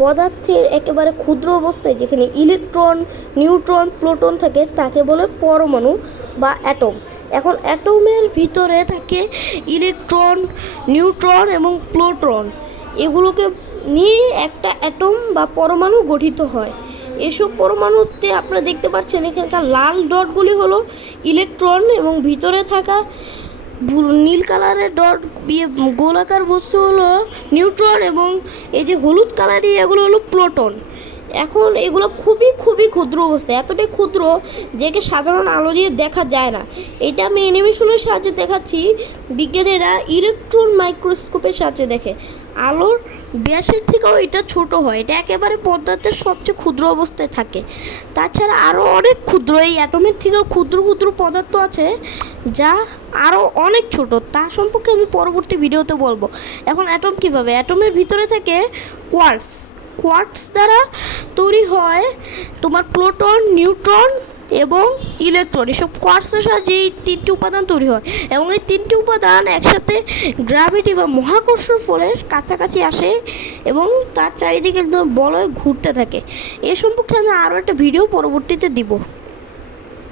পদার্থের একেবারে ক্ষুদ্র অবস্থায় যেখানে ইলেকট্রন, নিউট্রন, প্রোটন থাকে তাকে বলে পরমাণু বা অ্যাটম। এখন অ্যাটমের ভিতরে থাকে ইলেকট্রন, নিউট্রন এবং প্রোটন। এগুলোকে নিয়ে একটা অ্যাটম বা পরমাণু গঠিত হয়। এসব পরমাণুতে আপনারা দেখতে পাচ্ছেন এখানকার লাল ডটগুলি হলো ইলেকট্রন এবং ভিতরে থাকা নীল কালারের ডট গোলাকার বস্তু হলো নিউট্রন এবং এই যে হলুদ কালারের এগুলো হলো প্রোটন। এখন এগুলো খুবই ক্ষুদ্র অবস্থায়, এতটাই ক্ষুদ্র যে সাধারণ আলো দিয়ে দেখা যায় না। এটা আমি অ্যানিমেশনের সাহায্যে দেখাচ্ছি। বিজ্ঞানীরা ইলেকট্রন মাইক্রোস্কোপের সাহায্যে দেখে আলোর ব্যাসের থেকেও এটা ছোট হয়। এটা একেবারে পদার্থের সবচেয়ে ক্ষুদ্র অবস্থায় থাকে। তাছাড়া আরও অনেক ক্ষুদ্র, এই অ্যাটমের থেকেও ক্ষুদ্র পদার্থ আছে যা আরও অনেক ছোট। তা সম্পর্কে আমি পরবর্তী ভিডিওতে বলবো। এখন অ্যাটম কীভাবে, অ্যাটমের ভিতরে থাকে কোয়ার্টস দ্বারা তৈরি হয় তোমার প্রোটন, নিউট্রন এবং ইলেকট্রন। এসব কোয়ার্টসের সাহায্যে এই তিনটি উপাদান তৈরি হয় এবং এই তিনটি উপাদান একসাথে গ্র্যাভিটি বা মহাকর্ষণ ফলের কাছাকাছি আসে এবং তার চারিদিকে বলয় ঘুরতে থাকে। এ সম্পর্কে আমি আরও একটা ভিডিও পরবর্তীতে দিব।